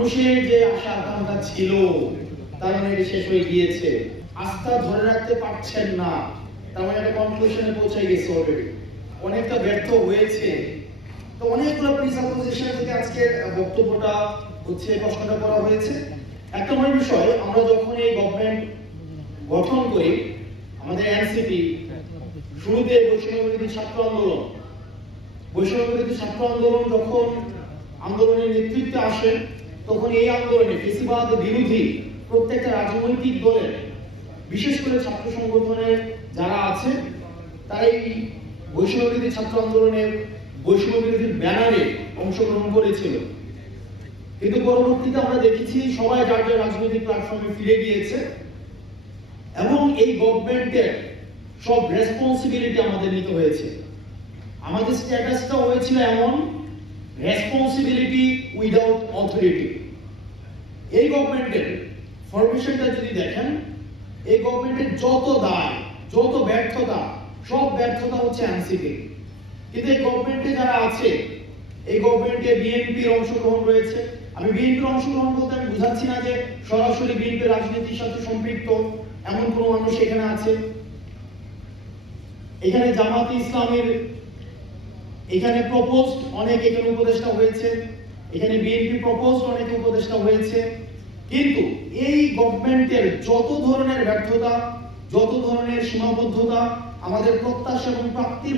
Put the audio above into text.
মানুষের যে আশা আকাঙ্ক্ষা ছিল তার মানে শেষ হয়ে গিয়েছে, আস্থা ধরে রাখতে পারছেন না, তার মানে একটা কনক্লুশনে পৌঁছে গেছে অলরেডি, অনেকটা ব্যর্থ হয়েছে। তো অনেকগুলো প্রিসাপোজিশন থেকে আজকে বক্তব্যটা হচ্ছে, প্রশ্নটা করা হয়েছে। একটা মূল বিষয়, আমরা যখন এই গভর্নমেন্ট গঠন করি, আমাদের এনসিপি শুরুতে বৈষম্য বিরোধী ছাত্র আন্দোলন যখন আন্দোলনের নেতৃত্বে আসেন, তখন এই আন্দোলনে ফ্যাসিবাদ বিরোধী প্রত্যেকটা রাজনৈতিক দলের, বিশেষ করে ছাত্র সংগঠনের যারা আছে, তারা এই বৈষম্য বিরোধী ছাত্র আন্দোলনের বৈষম্য বিরোধীর ব্যানারে অংশগ্রহণ করেছিল। কিন্তু পরবর্তীতে আমরা দেখেছি সবাই যার যার রাজনৈতিক প্ল্যাটফর্মে ফিরে গিয়েছে এবং এই গভর্নমেন্টের সব রেসপন্সিবিলিটি আমাদের নিতে হয়েছে। আমাদের স্ট্যাটাসটা হয়েছিল এমন, রেসপন্সিবিলিটি উইদাউট অথরিটি। এই গভর্নমেন্টের ফরমেশনটা যদি দেখেন, এই গভর্নমেন্টের যত দায়, যত ব্যর্থতা, সব ব্যর্থতা হচ্ছে এনসিপি। কিন্তু এই গভর্নমেন্টে যারা আছে, এই গভর্নমেন্টে বিএনপির অংশগ্রহণ রয়েছে। আমি বিএনপির অংশগ্রহণ বলতে আমি বুঝাচ্ছি না যে সরাসরি বিএনপির রাজনীতির সাথে সম্পৃক্ত এমন কোন মানুষ এখানে আছে। এখানে জামাতে ইসলামের এখানে প্রপোজড অনেক এখানে উপদেষ্টা হয়েছে, এখানে বিএনপি প্রপোজড অনেক উপদেষ্টা হয়েছে। কিন্তু এই গভর্নমেন্টের যত ধরনের ব্যর্থতা, যত ধরনের সীমাবদ্ধতা, আমাদের প্রত্যাশা এবং প্রাপ্তির